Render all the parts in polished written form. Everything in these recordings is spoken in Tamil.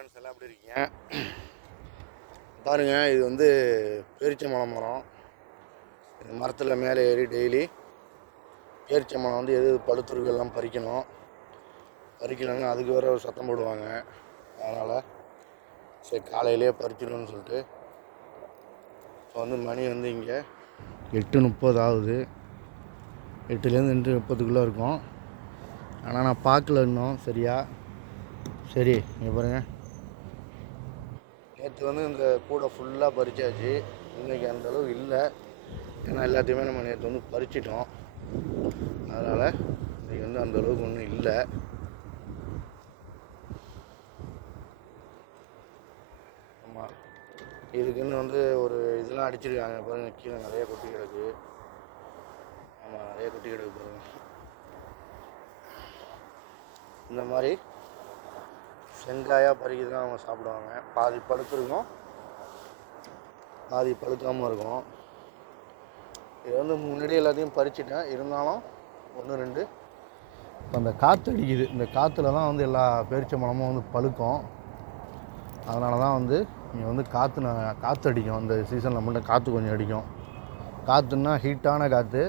ஃப்ரெண்ட்ஸ் எல்லாம் எப்படி இருக்கீங்க? பாருங்கள், இது வந்து பேரிச்சம்பழம் மரம். இந்த மரத்தில் மேலே ஏறி டெய்லி பேரிச்சம்பழம் வந்து எது பழுத்துருக்கெல்லாம் பறிக்கணும். பறிக்கலன்னா அதுக்கு வேறு ஒரு சத்தம் போடுவாங்க. அதனால் சரி காலையிலே பறிச்சிடணும்னு சொல்லிட்டு இப்போ வந்து மணி வந்து இங்கே 8:30 ஆகுது. 8லேருந்து 8:30 இருக்கும். ஆனால் நான் பார்க்கல இன்னும் சரியா. சரி இங்கே பாருங்கள், நேற்று வந்து இந்த கூடை ஃபுல்லாக பறிச்சாச்சு. இன்றைக்கி அந்தளவு இல்லை, ஏன்னா எல்லாத்தையுமே நம்ம நேற்று வந்து பறிச்சிட்டோம். அதனால் இன்றைக்கி வந்து அந்தளவுக்கு ஒன்றும் இல்லை. ஆமாம், இதுக்குன்னு வந்து ஒரு இதெல்லாம் அடிச்சிருக்காங்க பாருங்கள். கீழே நிறைய கொட்டி கிடக்கு. ஆமாம், நிறைய கொட்டி கிடக்கு பாருங்கள். இந்த மாதிரி செங்காயாக பறிக்கி தான் அவங்க சாப்பிடுவாங்க. பாதி பழுத்துருக்கும், பாதி பழுக்காமல் இருக்கும். இது வந்து முன்னாடி எல்லாத்தையும் பறிச்சிட்டேன். இருந்தாலும் 1-2 அந்த காற்று அடிக்குது. இந்த காற்றுல தான் வந்து எல்லா பேரிச்சம்பழமும் வந்து பழுக்கும். அதனால தான் வந்து இங்கே வந்து காற்று அடிக்கும். இந்த சீசனில் மட்டும் காற்று கொஞ்சம் அடிக்கும். காற்றுன்னா ஹீட்டான காற்று.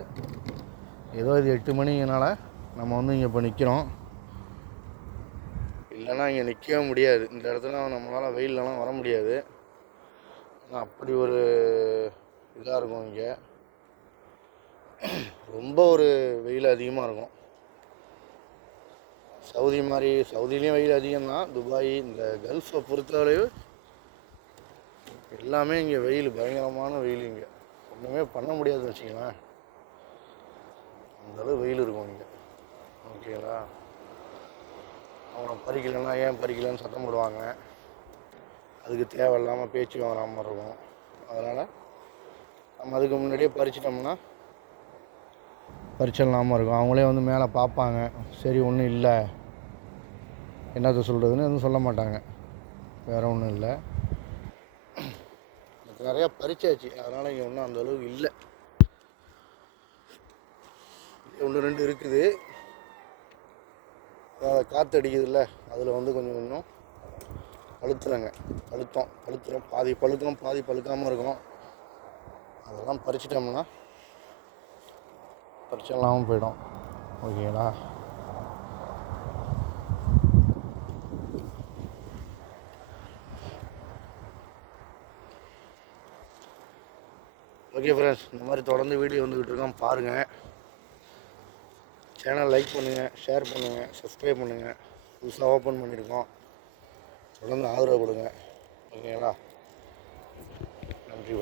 ஏதோ இது 8 மணினால நம்ம வந்து இங்கே இப்போ நிற்கிறோம். இல்லைன்னா இங்கே நிற்கவே முடியாது. இந்த இடத்துல நம்மளால் வெயிலெலாம் வர முடியாது. ஆனால் அப்படி ஒரு இதாக இருக்கும். இங்கே ரொம்ப ஒரு வெயில் அதிகமாக இருக்கும். சவுதி மாதிரி, சவுதிலையும் வெயில் அதிகம்தான். துபாய், இந்த கல்ஃபை பொறுத்தவரையும் எல்லாமே இங்கே வெயில், பயங்கரமான வெயில். இங்கே ஒன்றுமே பண்ண முடியாதுன்னு வச்சுங்களேன். அந்தளவு வெயில் இருக்கும் இங்கே. ஓகேங்களா? அவங்க பறிக்கலைன்னா ஏன் பறிக்கலன்னு சத்தம் போடுவாங்க. அதுக்கு தேவையில்லாமல் பேச்சு வராமல் இருக்கும். அதனால் நம்ம அதுக்கு முன்னாடியே பறிச்சிட்டோம்னா பறிச்சிடலாமல் இருக்கும். அவங்களே வந்து மேலே பார்ப்பாங்க. சரி ஒன்றும் இல்லை, என்னத்தை சொல்கிறதுன்னு எதுவும் சொல்ல மாட்டாங்க. வேறு ஒன்றும் இல்லை. எனக்கு நிறையா பறிச்சாச்சு. அதனால் இங்கே ஒன்றும் அந்தளவுக்கு இல்லை. 1-2 இருக்குது. காற்று அடிக்குதுல்ல, அதில் வந்து கொஞ்சம் கொஞ்சம் பழுத்துரும். பாதி பழுக்கும், பாதி பழுக்காமல் இருக்கும். அதெல்லாம் பறிச்சிட்டோம்னா பறிச்சிடலாமல் போயிடும். ஓகேங்களா? ஓகே ஃப்ரெண்ட்ஸ், இந்த மாதிரி தொடர்ந்து வீடியோ வந்துக்கிட்டு இருக்கோம். பாருங்கள், சேனல் லைக் பண்ணுங்கள், ஷேர் பண்ணுங்கள், சப்ஸ்கிரைப் பண்ணுங்கள். புதுசாக ஓப்பன் பண்ணியிருக்கோம். தொடர்ந்து ஆதரவு கொடுங்க. ஓகேங்களா? நன்றி.